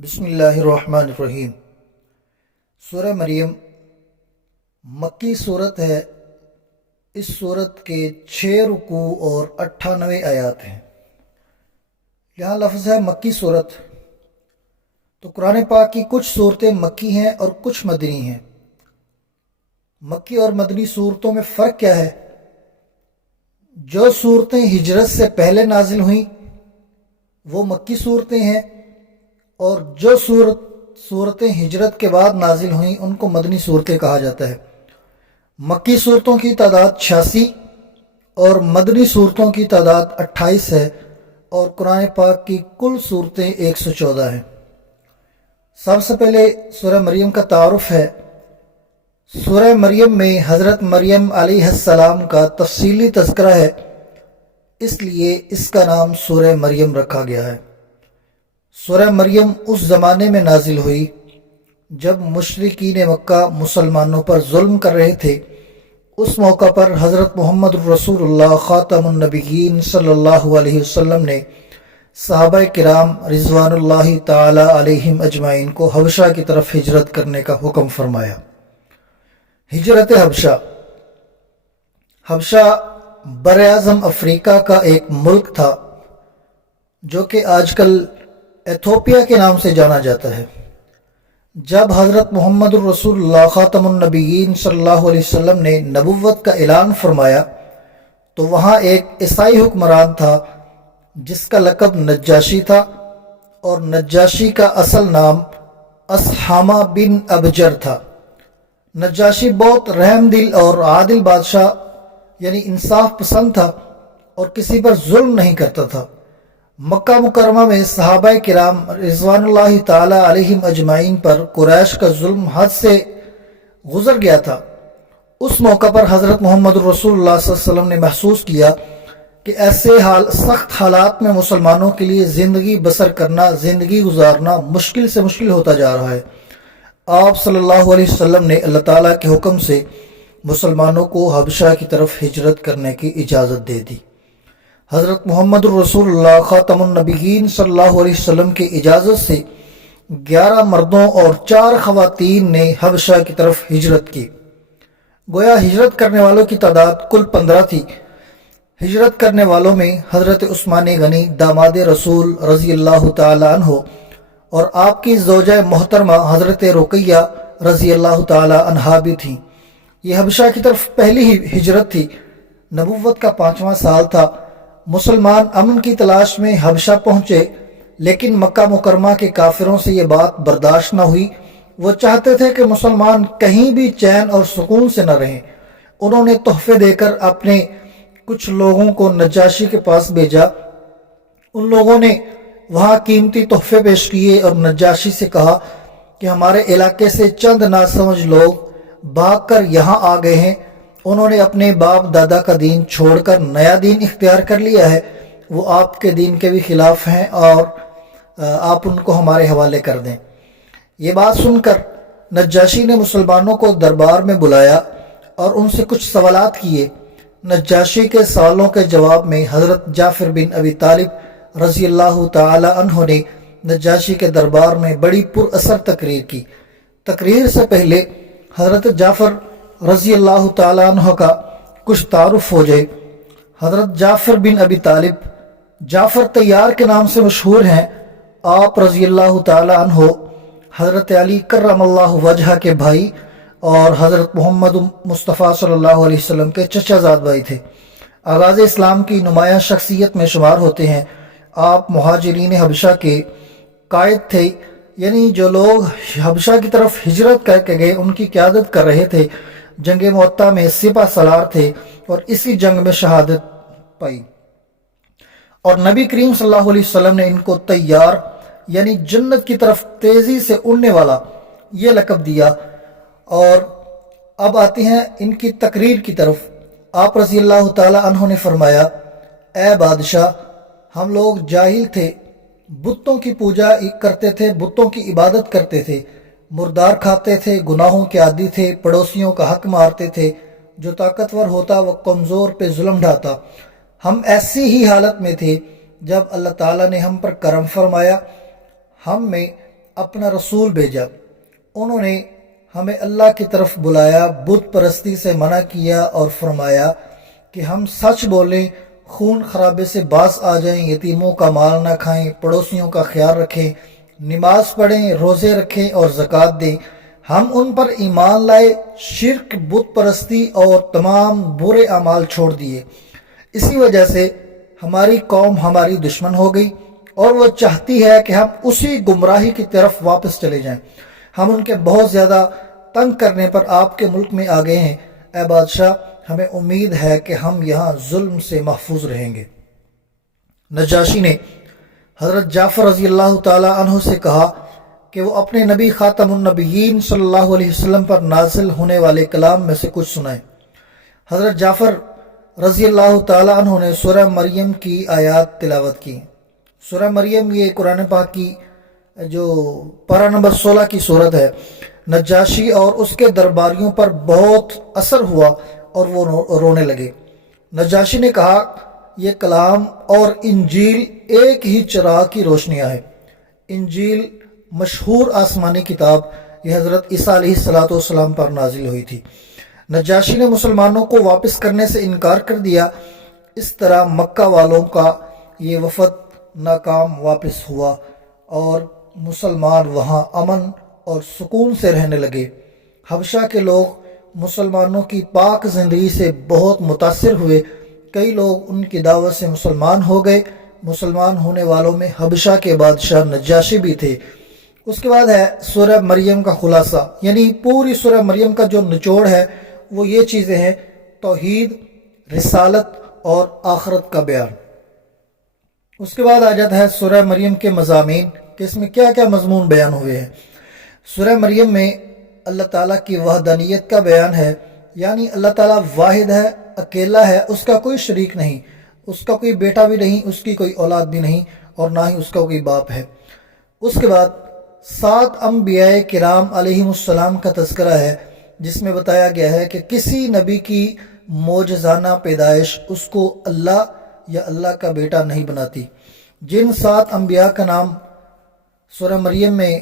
بسم اللہ الرحمن الرحیم۔ سورہ مریم مکی صورت ہے۔ اس صورت کے 6 رکوع اور 98 آیات ہیں۔ یہاں لفظ ہے مکی صورت، تو قرآن پاک کی کچھ صورتیں مکی ہیں اور کچھ مدنی ہیں۔ مکی اور مدنی صورتوں میں فرق کیا ہے؟ جو صورتیں ہجرت سے پہلے نازل ہوئیں وہ مکی صورتیں ہیں، اور جو صورتیں ہجرت کے بعد نازل ہوئیں ان کو مدنی صورتیں کہا جاتا ہے۔ مکی صورتوں کی تعداد 86 اور مدنی صورتوں کی تعداد 28 ہے، اور قرآن پاک کی کل صورتیں 114 ہیں۔ سب سے پہلے سورہ مریم کا تعارف ہے۔ سورہ مریم میں حضرت مریم علیہ السلام کا تفصیلی تذکرہ ہے، اس لیے اس کا نام سورہ مریم رکھا گیا ہے۔ سورہ مریم اس زمانے میں نازل ہوئی جب مشرکین مکہ مسلمانوں پر ظلم کر رہے تھے۔ اس موقع پر حضرت محمد رسول اللہ خاتم النبیین صلی اللہ علیہ وسلم نے صحابہ کرام رضوان اللہ تعالی علیہم اجمعین کو حبشہ کی طرف ہجرت کرنے کا حکم فرمایا۔ ہجرت حبشہ۔ حبشہ براعظم افریقہ کا ایک ملک تھا جو کہ آج کل ایتھوپیا کے نام سے جانا جاتا ہے۔ جب حضرت محمد رسول اللہ خاتم النبیین صلی اللہ علیہ وسلم نے نبوت کا اعلان فرمایا تو وہاں ایک عیسائی حکمران تھا جس کا لقب نجاشی تھا، اور نجاشی کا اصل نام اصحامہ بن ابجر تھا۔ نجاشی بہت رحم دل اور عادل بادشاہ یعنی انصاف پسند تھا اور کسی پر ظلم نہیں کرتا تھا۔ مکہ مکرمہ میں صحابہ کرام رضوان اللہ تعالی علیہم اجمعین پر قریش کا ظلم حد سے گزر گیا تھا۔ اس موقع پر حضرت محمد رسول اللہ صلی اللہ علیہ وسلم نے محسوس کیا کہ ایسے سخت حالات میں مسلمانوں کے لیے زندگی بسر کرنا، زندگی گزارنا مشکل سے مشکل ہوتا جا رہا ہے۔ آپ صلی اللہ علیہ وسلم نے اللہ تعالیٰ کے حکم سے مسلمانوں کو حبشہ کی طرف ہجرت کرنے کی اجازت دے دی۔ حضرت محمد رسول اللہ خاتم النبیین صلی اللہ علیہ وسلم کی اجازت سے 11 مردوں اور 4 خواتین نے حبشہ کی طرف ہجرت کی۔ گویا ہجرت کرنے والوں کی تعداد کل 15 تھی۔ ہجرت کرنے والوں میں حضرت عثمان غنی داماد رسول رضی اللہ تعالی عنہ اور آپ کی زوجہ محترمہ حضرت رقیہ رضی اللہ تعالی عنہا بھی تھیں۔ یہ حبشہ کی طرف پہلی ہی ہجرت تھی۔ نبوت کا 5واں سال تھا۔ مسلمان امن کی تلاش میں حبشہ پہنچے، لیکن مکہ مکرمہ کے کافروں سے یہ بات برداشت نہ ہوئی۔ وہ چاہتے تھے کہ مسلمان کہیں بھی چین اور سکون سے نہ رہیں۔ انہوں نے تحفے دے کر اپنے کچھ لوگوں کو نجاشی کے پاس بھیجا۔ ان لوگوں نے وہاں قیمتی تحفے پیش کیے اور نجاشی سے کہا کہ ہمارے علاقے سے چند ناسمجھ لوگ بھاگ کر یہاں آ گئے ہیں۔ انہوں نے اپنے باپ دادا کا دین چھوڑ کر نیا دین اختیار کر لیا ہے۔ وہ آپ کے دین کے بھی خلاف ہیں اور آپ ان کو ہمارے حوالے کر دیں۔ یہ بات سن کر نجاشی نے مسلمانوں کو دربار میں بلایا اور ان سے کچھ سوالات کیے۔ نجاشی کے سوالوں کے جواب میں حضرت جعفر بن ابی طالب رضی اللہ تعالی عنہ نے نجاشی کے دربار میں بڑی پر اثر تقریر کی۔ تقریر سے پہلے حضرت جعفر رضی اللہ تعالی عنہ کا کچھ تعارف ہو جائے۔ حضرت جعفر بن ابی طالب جعفر طیار کے نام سے مشہور ہیں۔ آپ رضی اللہ تعالی عنہ حضرت علی کرم اللہ وجہہ کے بھائی اور حضرت محمد مصطفیٰ صلی اللہ علیہ وسلم کے چچا زاد بھائی تھے۔ آغاز اسلام کی نمایاں شخصیت میں شمار ہوتے ہیں۔ آپ مہاجرین حبشہ کے قائد تھے، یعنی جو لوگ حبشہ کی طرف ہجرت کر کے گئے ان کی قیادت کر رہے تھے۔ جنگ معطہ میں سپہ سالار تھے اور اسی جنگ میں شہادت پائی، اور نبی کریم صلی اللہ علیہ وسلم نے ان کو طیار یعنی جنت کی طرف تیزی سے اڑنے والا یہ لقب دیا۔ اور اب آتے ہیں ان کی تقریر کی طرف۔ آپ رضی اللہ تعالی عنہ نے فرمایا، اے بادشاہ، ہم لوگ جاہل تھے، بتوں کی پوجا کرتے تھے، بتوں کی عبادت کرتے تھے، مردار کھاتے تھے، گناہوں کے عادی تھے، پڑوسیوں کا حق مارتے تھے، جو طاقتور ہوتا وہ کمزور پہ ظلم ڈھاتا۔ ہم ایسی ہی حالت میں تھے جب اللہ تعالیٰ نے ہم پر کرم فرمایا، ہم میں اپنا رسول بھیجا، انہوں نے ہمیں اللہ کی طرف بلایا، بت پرستی سے منع کیا اور فرمایا کہ ہم سچ بولیں، خون خرابے سے باز آ جائیں، یتیموں کا مال نہ کھائیں، پڑوسیوں کا خیال رکھیں، نماز پڑھیں، روزے رکھیں اور زکوٰۃ دیں۔ ہم ان پر ایمان لائے، شرک، بت پرستی اور تمام برے اعمال چھوڑ دیے۔ اسی وجہ سے ہماری قوم ہماری دشمن ہو گئی اور وہ چاہتی ہے کہ ہم اسی گمراہی کی طرف واپس چلے جائیں۔ ہم ان کے بہت زیادہ تنگ کرنے پر آپ کے ملک میں آ گئے ہیں، اے بادشاہ ہمیں امید ہے کہ ہم یہاں ظلم سے محفوظ رہیں گے۔ نجاشی نے حضرت جعفر رضی اللہ تعالی عنہ سے کہا کہ وہ اپنے نبی خاتم النبیین صلی اللہ علیہ وسلم پر نازل ہونے والے کلام میں سے کچھ سنائیں۔ حضرت جعفر رضی اللہ تعالی عنہ نے سورہ مریم کی آیات تلاوت کی۔ سورہ مریم یہ قرآن پاک کی جو پارہ نمبر 16 کی صورت ہے۔ نجاشی اور اس کے درباریوں پر بہت اثر ہوا اور وہ رونے لگے۔ نجاشی نے کہا یہ کلام اور انجیل ایک ہی چراغ کی روشنیاں ہے۔ انجیل مشہور آسمانی کتاب، یہ حضرت عیسیٰ علیہ السلام پر نازل ہوئی تھی۔ نجاشی نے مسلمانوں کو واپس کرنے سے انکار کر دیا۔ اس طرح مکہ والوں کا یہ وفد ناکام واپس ہوا اور مسلمان وہاں امن اور سکون سے رہنے لگے۔ حبشہ کے لوگ مسلمانوں کی پاک زندگی سے بہت متاثر ہوئے۔ کئی لوگ ان کی دعوت سے مسلمان ہو گئے۔ مسلمان ہونے والوں میں حبشہ کے بادشاہ نجاشی بھی تھے۔ اس کے بعد ہے سورہ مریم کا خلاصہ، یعنی پوری سورہ مریم کا جو نچوڑ ہے وہ یہ چیزیں ہیں: توحید، رسالت اور آخرت کا بیان۔ اس کے بعد آ جاتا ہے سورہ مریم کے مضامین کہ اس میں کیا کیا مضمون بیان ہوئے ہیں۔ سورہ مریم میں اللہ تعالیٰ کی وحدانیت کا بیان ہے، یعنی اللہ تعالیٰ واحد ہے، اکیلا ہے، اس کا کوئی شریک نہیں، اس کا کوئی بیٹا بھی نہیں، اس کی کوئی اولاد بھی نہیں، اور نہ ہی اس کا کوئی باپ ہے۔ اس کے بعد 7 انبیاء کرام علیہم السلام کا تذکرہ ہے، جس میں بتایا گیا ہے کہ کسی نبی کی معجزانہ پیدائش اس کو اللہ یا اللہ کا بیٹا نہیں بناتی۔ جن 7 انبیاء کا نام سورہ مریم میں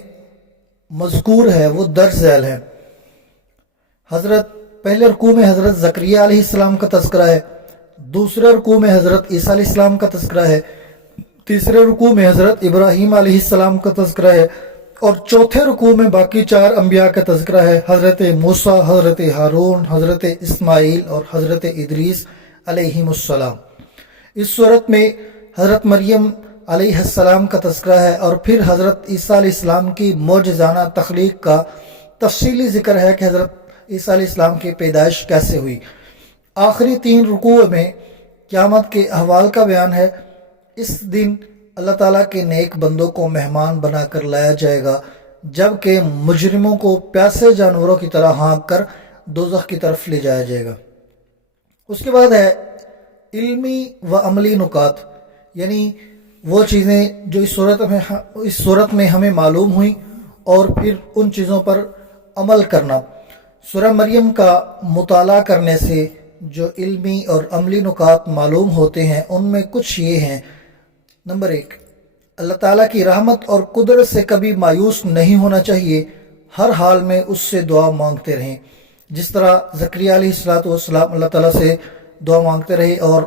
مذکور ہے وہ درج ذیل ہے۔ پہلے رکوع میں حضرت زکریا علیہ السلام کا تذکرہ ہے، دوسرے رکوع میں حضرت عیسیٰ علیہ السلام کا تذکرہ ہے، تیسرے رکوع میں حضرت ابراہیم علیہ السلام کا تذکرہ ہے، اور چوتھے رکوع میں باقی 4 انبیاء کا تذکرہ ہے: حضرت موسیٰ، حضرت ہارون، حضرت اسماعیل اور حضرت ادریس علیہم السلام۔ اس صورت میں حضرت مریم علیہ السلام کا تذکرہ ہے، اور پھر حضرت عیسیٰ علیہ السلام کی معجزانہ تخلیق کا تفصیلی ذکر ہے کہ حضرت عیسیٰ علیہ السلام کی پیدائش کیسے ہوئی۔ آخری 3 رکوع میں قیامت کے احوال کا بیان ہے۔ اس دن اللہ تعالیٰ کے نیک بندوں کو مہمان بنا کر لایا جائے گا، جبکہ مجرموں کو پیاسے جانوروں کی طرح ہانک کر دوزخ کی طرف لے جایا جائے گا۔ اس کے بعد ہے علمی و عملی نکات، یعنی وہ چیزیں جو اس صورت میں ہمیں معلوم ہوئیں اور پھر ان چیزوں پر عمل کرنا۔ سورہ مریم کا مطالعہ کرنے سے جو علمی اور عملی نکات معلوم ہوتے ہیں ان میں کچھ یہ ہیں: نمبر 1، اللہ تعالیٰ کی رحمت اور قدرت سے کبھی مایوس نہیں ہونا چاہیے، ہر حال میں اس سے دعا مانگتے رہیں، جس طرح زکریا علیہ السلام اللہ تعالیٰ سے دعا مانگتے رہے اور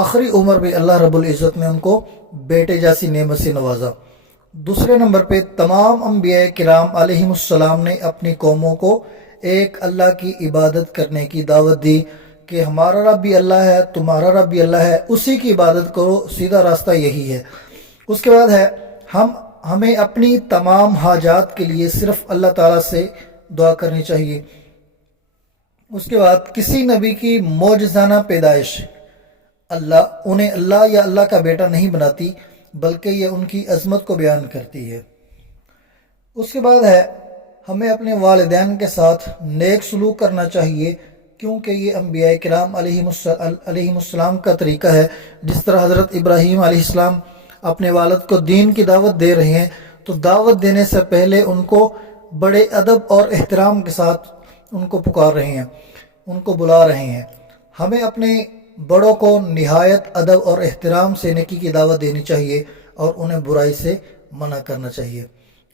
آخری عمر بھی اللہ رب العزت نے ان کو بیٹے جیسی نعمت سے نوازا۔ دوسرے نمبر پہ تمام انبیاء کرام علیہم السلام نے اپنی قوموں کو ایک اللہ کی عبادت کرنے کی دعوت دی کہ ہمارا رب بھی اللہ ہے، تمہارا رب بھی اللہ ہے، اسی کی عبادت کرو، سیدھا راستہ یہی ہے۔ اس کے بعد ہے ہمیں اپنی تمام حاجات کے لیے صرف اللہ تعالیٰ سے دعا کرنی چاہیے۔ اس کے بعد کسی نبی کی معجزانہ پیدائش انہیں اللہ یا اللہ کا بیٹا نہیں بناتی، بلکہ یہ ان کی عظمت کو بیان کرتی ہے۔ اس کے بعد ہے ہمیں اپنے والدین کے ساتھ نیک سلوک کرنا چاہیے، کیونکہ یہ انبیاء کرام علیہم السلام کا طریقہ ہے۔ جس طرح حضرت ابراہیم علیہ السلام اپنے والد کو دین کی دعوت دے رہے ہیں تو دعوت دینے سے پہلے ان کو بڑے ادب اور احترام کے ساتھ ان کو پکار رہے ہیں، ان کو بلا رہے ہیں۔ ہمیں اپنے بڑوں کو نہایت ادب اور احترام سے نیکی کی دعوت دینی چاہیے اور انہیں برائی سے منع کرنا چاہیے۔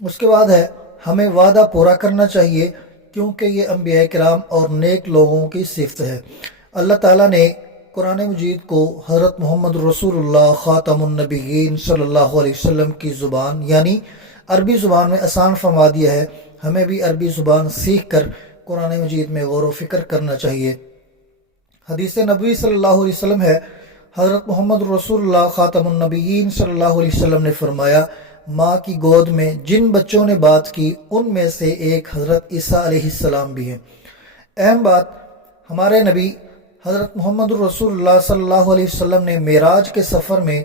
اس کے بعد ہے ہمیں وعدہ پورا کرنا چاہیے، کیونکہ یہ انبیاء کرام اور نیک لوگوں کی صفت ہے۔ اللہ تعالیٰ نے قرآن مجید کو حضرت محمد رسول اللہ خاتم النبیین صلی اللہ علیہ وسلم کی زبان یعنی عربی زبان میں آسان فرما دیا ہے۔ ہمیں بھی عربی زبان سیکھ کر قرآن مجید میں غور و فکر کرنا چاہیے۔ حدیث نبوی صلی اللہ علیہ وسلم ہے، حضرت محمد رسول اللہ خاتم النبیین صلی اللہ علیہ وسلم نے فرمایا، ماں کی گود میں جن بچوں نے بات کی ان میں سے ایک حضرت عیسیٰ علیہ السلام بھی ہیں۔ اہم بات، ہمارے نبی حضرت محمد رسول اللہ صلی اللہ علیہ وسلم نے معراج کے سفر میں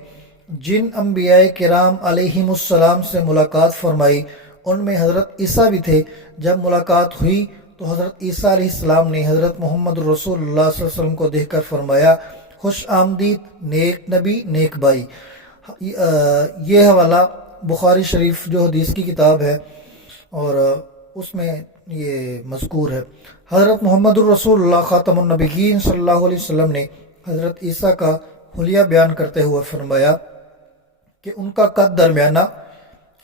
جن انبیاء کرام علیہم السلام سے ملاقات فرمائی ان میں حضرت عیسیٰ بھی تھے۔ جب ملاقات ہوئی تو حضرت عیسیٰ علیہ السلام نے حضرت محمد رسول اللہ صلی اللہ علیہ وسلم کو دیکھ کر فرمایا، خوش آمدید نیک نبی نیک بھائی۔ یہ حوالہ بخاری شریف جو حدیث کی کتاب ہے اور اس میں یہ مذکور ہے۔ حضرت محمد الرسول اللہ خاتم النبیین صلی اللہ علیہ وسلم نے حضرت عیسیٰ کا حلیہ بیان کرتے ہوئے فرمایا کہ ان کا قد درمیانہ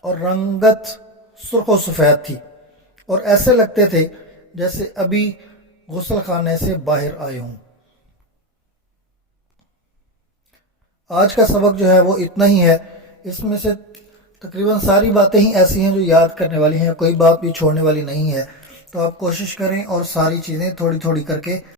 اور رنگت سرخ و سفید تھی اور ایسے لگتے تھے جیسے ابھی غسل خانے سے باہر آئے ہوں۔ آج کا سبق جو ہے وہ اتنا ہی ہے۔ اس میں سے تقریباً ساری باتیں ہی ایسی ہیں جو یاد کرنے والی ہیں، کوئی بات بھی چھوڑنے والی نہیں ہے۔ تو آپ کوشش کریں اور ساری چیزیں تھوڑی تھوڑی کر کے